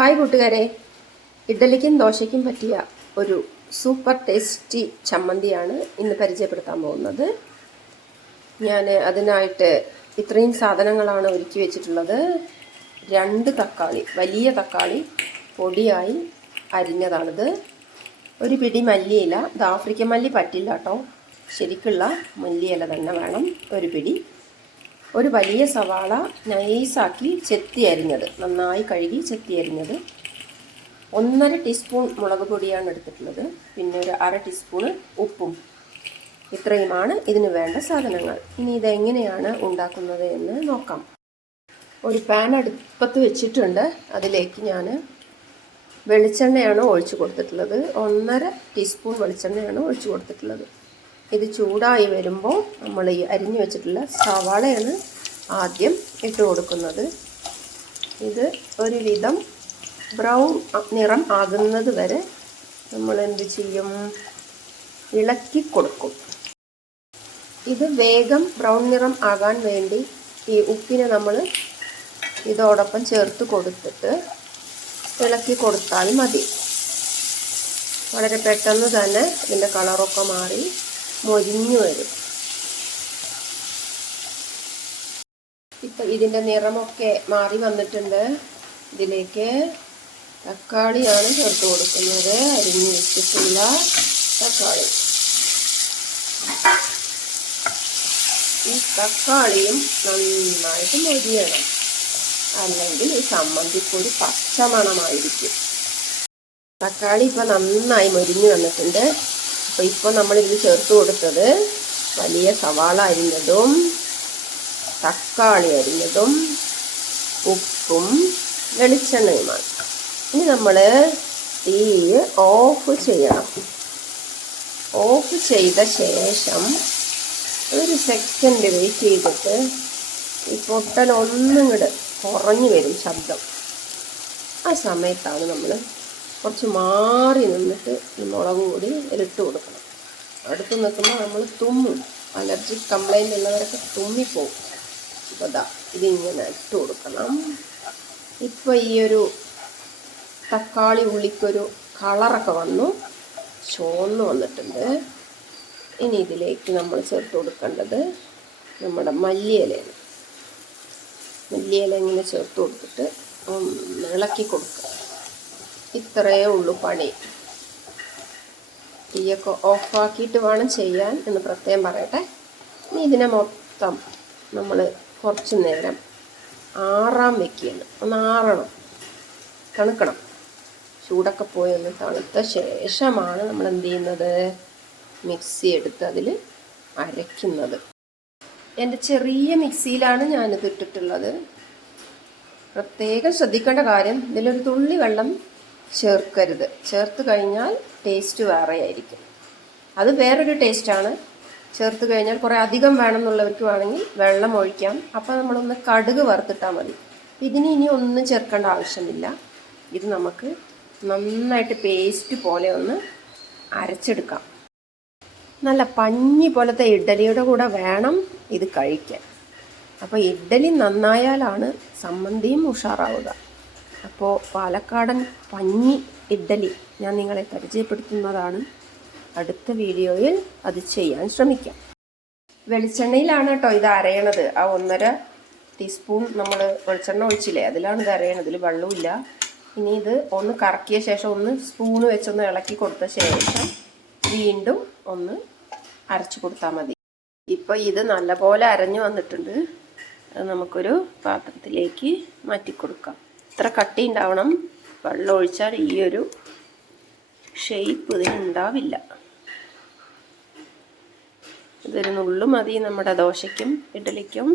Hi കൂട്ടുകാരെ, ഇഡ്ഡലിക്കും ദോശയ്ക്കും പറ്റിയ ഒരു സൂപ്പർ ടേസ്റ്റി ചമ്മന്തിയാണ് ഇന്ന് പരിചയപ്പെടുത്താൻ പോകുന്നത്. ഞാൻ അതിനായിട്ട് ഇത്രയും സാധനങ്ങളാണ് ഒരുക്കി വെച്ചിട്ടുള്ളത്. 2 തക്കാളി, വലിയ തക്കാളി പൊടിയായി അരിഞ്ഞതാണിത്. ഒരു പിടി മല്ലിയില, ഇത് ആഫ്രിക്കൻ മല്ലി പറ്റില്ല കേട്ടോ, ശരിക്കുള്ള മല്ലിയില തന്നെ വേണം. ഒരു പിടി. ഒരു വലിയ സവാള നൈസാക്കി ചെത്തി അരിഞ്ഞത്, നന്നായി കഴുകി ചെത്തി അരിഞ്ഞത്. 1.5 ടീസ്പൂൺ മുളക് പൊടിയാണ് എടുത്തിട്ടുള്ളത്. പിന്നെ ഒരു 1/2 ടീസ്പൂണ് ഉപ്പും. ഇത്രയുമാണ് ഇതിന് വേണ്ട സാധനങ്ങൾ. ഇനി ഇതെങ്ങനെയാണ് ഉണ്ടാക്കുന്നത് എന്ന് നോക്കാം. ഒരു പാൻ അടുപ്പത്ത് വെച്ചിട്ടുണ്ട്. അതിലേക്ക് ഞാൻ വെളിച്ചെണ്ണയാണ് ഒഴിച്ചു കൊടുത്തിട്ടുള്ളത്. 1.5 ടീസ്പൂൺ വെളിച്ചെണ്ണയാണ് ഒഴിച്ചു കൊടുത്തിട്ടുള്ളത്. ഇത് ചൂടായി വരുമ്പോൾ നമ്മൾ ഈ അരിഞ്ഞു വെച്ചിട്ടുള്ള സവാളയാണ് ആദ്യം ഇട്ട് കൊടുക്കുന്നത്. ഇത് ഒരുവിധം ബ്രൗൺ നിറം ആകുന്നത് വരെ നമ്മൾ എന്ത് ചെയ്യും, ഇളക്കി കൊടുക്കും. ഇത് വേഗം ബ്രൗൺ നിറം ആകാൻ വേണ്ടി ഈ ഉപ്പിനെ നമ്മൾ ഇതോടൊപ്പം ചേർത്ത് കൊടുത്തിട്ട് ഇളക്കി കൊടുത്താൽ മതി. വളരെ പെട്ടെന്ന് തന്നെ ഇതിൻ്റെ കളറൊക്കെ മാറി മൊരിഞ്ഞു വരും. ഇപ്പം ഇതിൻ്റെ നിറമൊക്കെ മാറി വന്നിട്ടുണ്ട്. ഇതിലേക്ക് തക്കാളിയാണ് ചേർത്ത് കൊടുക്കുന്നത്, അരിഞ്ഞു വെച്ചിട്ടുള്ള തക്കാളി. ഈ തക്കാളിയും നന്നായിട്ട് മൊരിയണം, അല്ലെങ്കിൽ ഈ ചമ്മന്തിക്കൊരു പച്ചമണമായിരിക്കും. തക്കാളി ഇപ്പം നന്നായി മൊരിഞ്ഞു വന്നിട്ടുണ്ട്. അപ്പോൾ ഇപ്പോൾ നമ്മളിതിൽ ചേർത്ത് കൊടുത്തത് വലിയ സവാള അരിഞ്ഞതും തക്കാളി അരിഞ്ഞതും ഉപ്പും വെളിച്ചെണ്ണയുമാണ്. ഇനി നമ്മൾ തീ ഓഫ് ചെയ്യണം. ഓഫ് ചെയ്ത ശേഷം ഒരു സെക്കൻഡ് വെയിറ്റ് ചെയ്തിട്ട് ഈ പൊട്ടൽ ഒന്നും കൂടെ കുറഞ്ഞു വരും ശബ്ദം. ആ സമയത്താണ് നമ്മൾ കുറച്ച് മാറി നിന്നിട്ട് ഈ മുളക് പൊടി ഇട്ട് കൊടുക്കണം. അടുത്ത് നിൽക്കുമ്പോൾ നമ്മൾ തുമ്മും. അലർജിക് കംപ്ലൈൻ്റ് ഉള്ളവരൊക്കെ തുമ്മിപ്പോവും. അപ്പോൾ ഇതാ ഇതിങ്ങനെ ഇട്ട് കൊടുക്കണം. ഇപ്പോൾ ഈ ഒരു തക്കാളി ഉള്ളിക്കൊരു കളറൊക്കെ വന്നു, ചുവന്ന് വന്നിട്ടുണ്ട്. ഇനി ഇതിലേക്ക് നമ്മൾ ചേർത്ത് കൊടുക്കേണ്ടത് നമ്മുടെ മല്ലിയിലയാണ്. മല്ലിയില ഇങ്ങനെ ചേർത്ത് കൊടുത്തിട്ട് ഇളക്കി കൊടുക്കുക. ഇത്രയേ ഉള്ളൂ പണി. തീയൊക്കെ ഓഫാക്കിയിട്ട് വേണം ചെയ്യാൻ എന്ന് പ്രത്യേകം പറയട്ടെ. ഇനി ഇതിനെ മൊത്തം നമ്മൾ കുറച്ച് നേരം ആറാൻ വെക്കുകയാണ്. ഒന്ന് ആറണം, തണുക്കണം. ചൂടൊക്കെ പോയി ഒന്ന് തണുത്ത ശേഷമാണ് നമ്മൾ എന്ത് ചെയ്യുന്നത്, മിക്സി എടുത്ത് അതിൽ അരയ്ക്കുന്നത്. എൻ്റെ ചെറിയ മിക്സിയിലാണ് ഞാനിത് ഇട്ടിട്ടുള്ളത്. പ്രത്യേകം ശ്രദ്ധിക്കേണ്ട കാര്യം, ഇതിലൊരു തുള്ളി വെള്ളം ചേർക്കരുത്. ചേർത്ത് കഴിഞ്ഞാൽ ടേസ്റ്റ് വേറെ ആയിരിക്കും. അത് വേറൊരു ടേസ്റ്റാണ്. ചേർത്ത് കഴിഞ്ഞാൽ കുറേ അധികം വേണമെന്നുള്ളവർക്ക് വേണമെങ്കിൽ വെള്ളം ഒഴിക്കാം. അപ്പോൾ നമ്മളൊന്ന് കടുക് വറുത്തിട്ടാൽ മതി. ഇതിന് ഇനി ഒന്നും ചേർക്കേണ്ട ആവശ്യമില്ല. ഇത് നമുക്ക് നന്നായിട്ട് പേസ്റ്റ് പോലെ ഒന്ന് അരച്ചെടുക്കാം. നല്ല പഞ്ഞി പോലത്തെ ഇഡ്ഡലിയുടെ കൂടെ വേണം ഇത് കഴിക്കാൻ. അപ്പോൾ ഇഡ്ഡലി നന്നായാലാണ് ചമ്മന്തിയും ഉഷാറാവുക. അപ്പോൾ പാലക്കാടൻ പഞ്ഞി ഇഡ്ഡലി ഞാൻ നിങ്ങളെ പരിചയപ്പെടുത്തുന്നതാണ്. അടുത്ത വീഡിയോയിൽ അത് ചെയ്യാൻ ശ്രമിക്കാം. വെളിച്ചെണ്ണയിലാണ് കേട്ടോ ഇത് അരയണത്. ആ 1.5 ടീസ്പൂൺ നമ്മൾ വെളിച്ചെണ്ണ ഒഴിച്ചില്ലേ, അതിലാണ് ഇത് അരയണത്. ഇതിൽ വെള്ളമില്ല. ഇനി ഇത് ഒന്ന് കറക്കിയ ശേഷം ഒന്ന് സ്പൂണ് വെച്ചൊന്ന് ഇളക്കി കൊടുത്ത ശേഷം വീണ്ടും ഒന്ന് അരച്ചു കൊടുത്താൽ മതി. ഇപ്പോൾ ഇത് നല്ലപോലെ അരഞ്ഞു വന്നിട്ടുണ്ട്. അത് നമുക്കൊരു പാത്രത്തിലേക്ക് മാറ്റി കൊടുക്കാം. ഇത്ര കട്ടി ഉണ്ടാവണം. വെള്ളം ഒഴിച്ചാൽ ഈ ഒരു ഷേപ്പ് ഇതിന് ഉണ്ടാവില്ല. ഇതൊരു നുള്ളു മതി നമ്മുടെ ദോശയ്ക്കും ഇഡ്ഡലിക്കും.